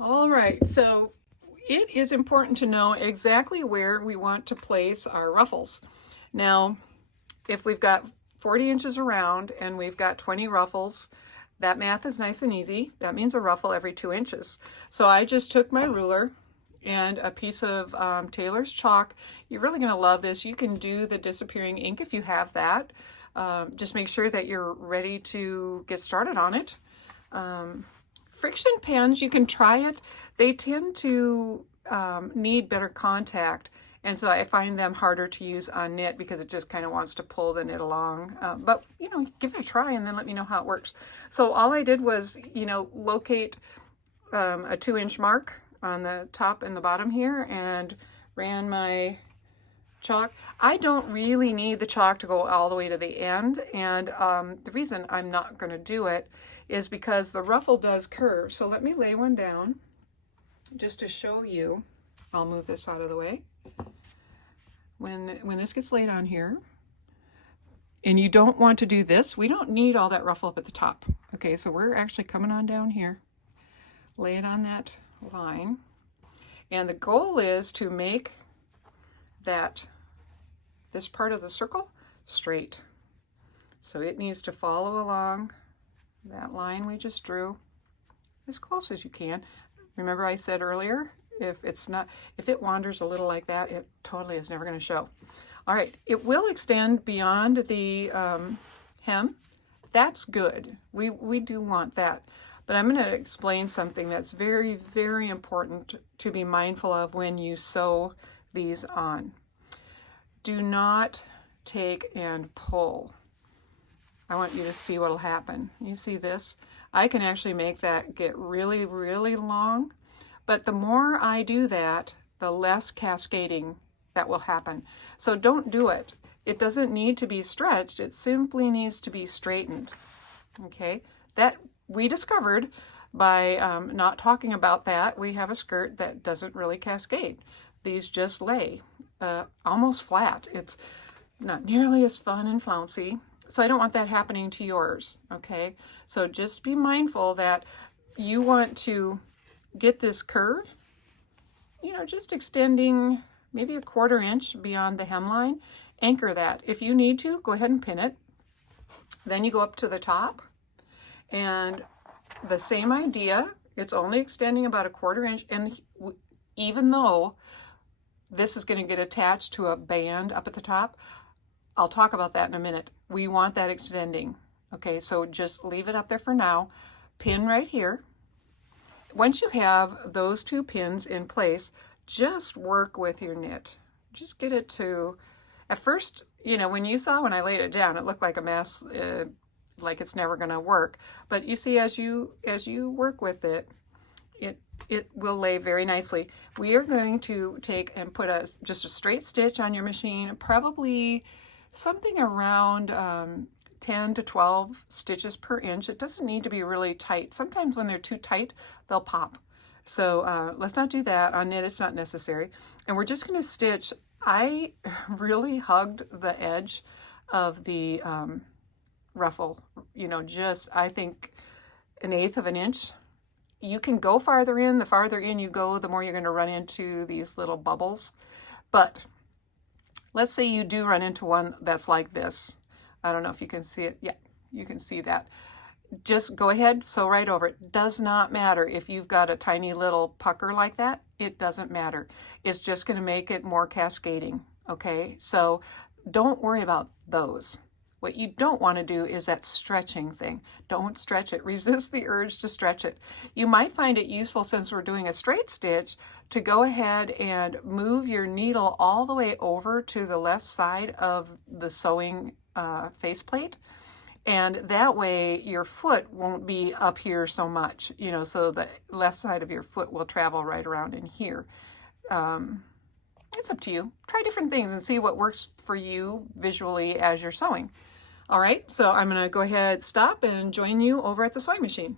All right, so it is important to know exactly where we want to place our ruffles. Now, if we've got 40 inches around and we've got 20 ruffles, that math is nice and easy. That means a ruffle every 2 inches. So I just took my ruler and a piece of Taylor's chalk. You're really going to love this. You can do the disappearing ink if you have that. Just make sure that you're ready to get started on it. Friction pens, you can try it. They tend to need better contact, and so I find them harder to use on knit because it just kind of wants to pull the knit along. But, you know, give it a try and then let me know how it works. So all I did was, you know, locate a 2-inch mark on the top and the bottom here and ran my chalk. I don't really need the chalk to go all the way to the end, and the reason I'm not going to do it is because the ruffle does curve. So let me lay one down just to show you. I'll move this out of the way. When this gets laid on here, and you don't want to do this, we don't need all that ruffle up at the top. Okay, so we're actually coming on down here. Lay it on that line. And the goal is to make this part of the circle straight. So it needs to follow along that line we just drew as close as you can. Remember I said earlier, if it wanders a little like that, it totally is never going to show. All right, it will extend beyond the hem. That's good. We do want that. But I'm going to explain something that's very, very important to be mindful of when you sew these on. Do not take and pull. I want you to see what will happen. You see this? I can actually make that get really, really long, but the more I do that, the less cascading that will happen. So don't do it. It doesn't need to be stretched. It simply needs to be straightened. Okay? That we discovered by not talking about that. We have a skirt that doesn't really cascade. These just lay almost flat. It's not nearly as fun and flouncy. So I don't want that happening to yours, okay? So just be mindful that you want to get this curve, you know, just extending maybe a 1/4 inch beyond the hemline. Anchor that. If you need to, go ahead and pin it. Then you go up to the top, and the same idea, it's only extending about a 1/4 inch, and even though this is going to get attached to a band up at the top, I'll talk about that in a minute. We want that extending. Okay, so just leave it up there for now. Pin right here. Once you have those 2 pins in place, just work with your knit. Just get it to, at first, you know, when I laid it down, it looked like a mess, like it's never going to work. But you see, as you work with it, it will lay very nicely. We are going to take and put just a straight stitch on your machine, probably something around 10 to 12 stitches per inch. It doesn't need to be really tight. Sometimes when they're too tight, they'll pop. So let's not do that. On knit, it's not necessary. And we're just going to stitch. I really hugged the edge of the ruffle, you know, just, I think, 1/8 of an inch. You can go farther in. The farther in you go, the more you're going to run into these little bubbles. But let's say you do run into one that's like this. I don't know if you can see it. Yeah, you can see that. Just go ahead, sew right over it. Does not matter if you've got a tiny little pucker like that. It doesn't matter. It's just going to make it more cascading. Okay, so don't worry about those. What you don't want to do is that stretching thing. Don't stretch it. Resist the urge to stretch it. You might find it useful, since we're doing a straight stitch, to go ahead and move your needle all the way over to the left side of the sewing faceplate. And that way your foot won't be up here so much, you know, so the left side of your foot will travel right around in here. It's up to you. Try different things and see what works for you visually as you're sewing. All right, so I'm going to go ahead, stop, and join you over at the sewing machine.